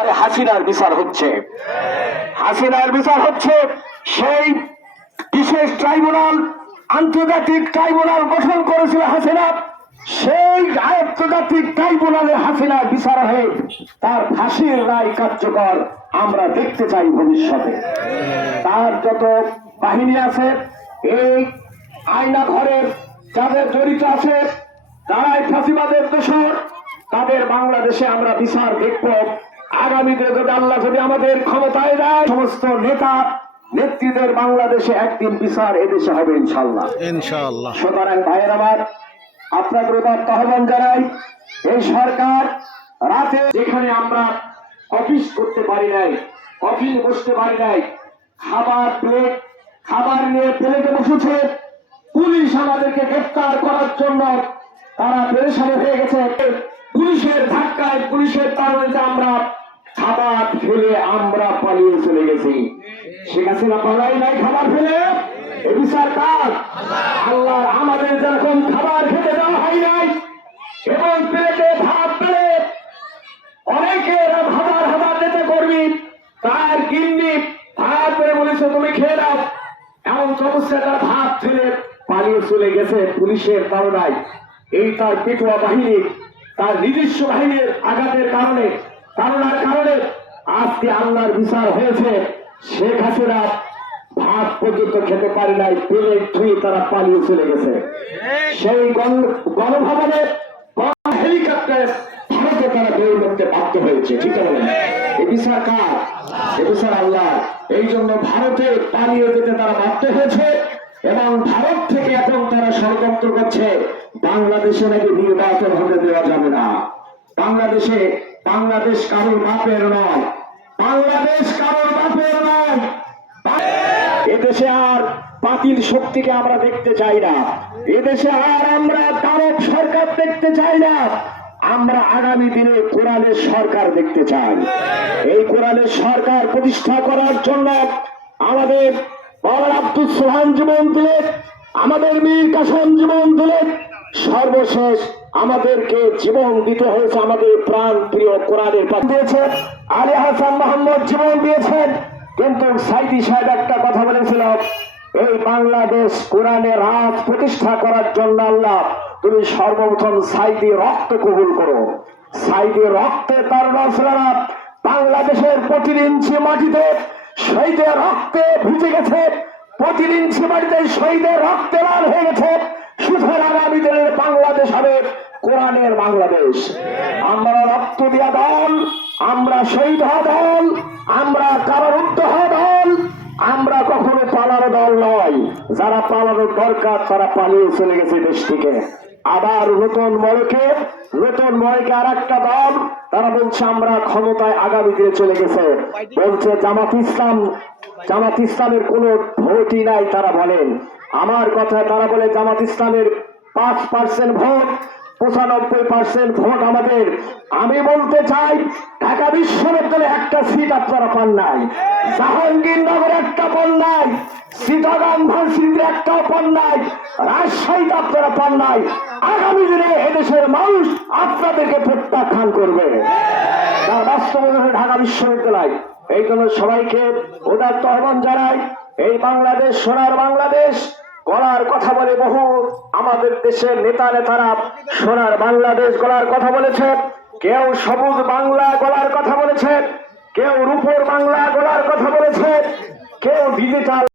কারাগারে হাসিনার বিচার হচ্ছে। হাসিনার বিচার হচ্ছে সেই বিশেষ ট্রাইব্যুনাল, আন্তর্জাতিক ট্রাইব্যুনাল গঠন করেছিল হাসিনা। সেই আন্তর্জাতিক ট্রাইব্যুনালে হাসিনার বিচার হয়ে তার ফাঁসির রায় কার্যকর আমরা দেখতে চাই ভবিষ্যতে। তার যত বাহিনী আছে, এই আয়না ঘরের যাদের জড়িত আছে, তারাই ফাঁসিবাদের দোষর, তাদের বাংলাদেশে আমরা বিচার দেখব। আগামীতে যদি আল্লাহ যদি আমাদের ক্ষমতায় দেয়, সমস্ত নেতা নেত্রীদের বাংলাদেশে একদিন বিচার এদেশে হবে ইনশাআল্লাহ। ইনশাআল্লাহ। সুতরাং ভাইয়ের আমার, আপনাদের উদাত্ত আহ্বান জানাই, এই সরকার রাতে যেখানে আমরা অফিস করতে পারি নাই, অফিস বসতে পারি নাই, খাবার নিয়ে প্লেটে বসেছে, পুলিশ আমাদেরকে গ্রেফতার করার জন্য তারা পেরেশানি হয়ে গেছে। পুলিশের ধাক্কায়, পুলিশের তাড়নাতে আমরা খাবার ফেলে আমরা পালিয়ে চলে গেছি। শেখ হাসিনা পালাই নাই খাবার ফেলে, এ বিচার কার? আল্লাহ। আমাদের যেরকম খাবার খেতে দেওয়া হয় নাই এবং প্লেটে ভাত পেলে অনেকে হাজার হাজার নেতা কর্মী তার গিন্নি ভাত পেলে বলেছে তুমি খেয়ে দাও, এমন অবস্থায় তারা ভাত ফেলে পালিয়ে চলে গেছে পুলিশের তাড়নায়। এই তার পেটুয়া বাহিনী, তার নিজস্ব বাহিনীর আঘাতের কারণে, তাড়নার কারণে আজকে আল্লাহর বিচার হয়েছে। শেখ হাসিনা ভাত পর্যন্ত খেতে পারে নাই, প্লেট ধুয়ে তারা পালিয়ে চলে গেছে। সেই গণভবনে হেলিকপ্টারে ভারতে তারা বের করতে বাধ্য হয়েছে। ঠিক আছে, এ বিচার কার? এ বিচার আল্লাহ। এই জন্য ভারতে পালিয়ে যেতে তারা বাধ্য হয়েছে এবং ভারত থেকে এখন তারা ষড়যন্ত্র করছে বাংলাদেশে নাকি নির্বাচন হতে দেওয়া যাবে না। বাংলাদেশ কারোর বাপের নয়, বাংলাদেশ কারোর বাপের নয়। এদেশে আর বাতিল শক্তিকে আমরা দেখতে চাই না, এদেশে আর আমরা তারক সরকার দেখতে চাই না। আমরা আগামী দিনে কোরআনের সরকার দেখতে চাই। এই কোরআনের সরকার প্রতিষ্ঠা করার জন্য আমাদের বাবার আব্দুল সোহান জীবন দিলেন, আমাদের মীর কাসেম জীবন দিলেন, সর্বশেষ আমাদেরকে জীবন দিতে হয়েছে আমাদের প্রাণ প্রিয় কোরআনের পথে দিয়েছেন। আলী হাসান মোহাম্মদ জীবন দিয়েছেন, কিন্তু সাইদি সাহেব একটা কথা বলেছিল, এই বাংলাদেশ কোরআনের রাজ প্রতিষ্ঠা করার জন্য আল্লাহ তুমি সর্বপ্রথম সাইদি রক্ত কবুল করো। সাইদি রক্তে তার নসরারা বাংলাদেশের প্রতি ইঞ্চি মাটিতে শহীদের রক্তে ভিজে গেছে, প্রতি ইঞ্চি মাটিতে শহীদের রক্তে লাল হয়ে গেছে। সুতরাং আগামী দিনের বাংলাদেশ হবে কোরআনের বাংলাদেশ। আমরা রক্ত দেওয়া দল, আমরা শহীদ হওয়া দল, আমরা কারারুদ্ধ হওয়া দল, আমরা কখনো পালানো দল নয়। যারা পালানোর দরকার তারা পালিয়ে চলে গেছে দেশ থেকে। আবার নতুন ময়কে আর একটা দল, তারা বলছে আমরা ক্ষমতায় আগামী দিনে চলে গেছে, বলছে জামাত ইসলামের কোন ভোটই নাই। তারা বলেন, আমার কথায় তারা বলে জামাত ইসলামের 5% ভোট, 95% ভোট আমাদের। আমি বলতে চাই, ঢাকা বিশ্ববিদ্যালয়ে একটা সিট আপনারা পান নাই, জাহাঙ্গীরনগরে একটা পান নাই, চিটাগাং ভার্সিটিতে একটাও পান নাই, রাজশাহীতে আপনারা পান নাই। আগামী দিনে এদেশের মানুষ আপনাদেরকে প্রত্যাখ্যান করবে, তার বাস্তবতা ঢাকা বিশ্ববিদ্যালয়। এই জন্য সবাইকে উদাত্ত আহ্বান জানাই, এই বাংলাদেশ সোনার বাংলাদেশ গড়ার কথা বলে বহু আমাদের দেশের নেতারা সোনার বাংলাদেশ গড়ার কথা বলেছে। কেউ সবুজ বাংলা গড়ার কথা বলেছে, কেউ রূপোর বাংলা গড়ার কথা বলেছে, কেউ ডিজিটাল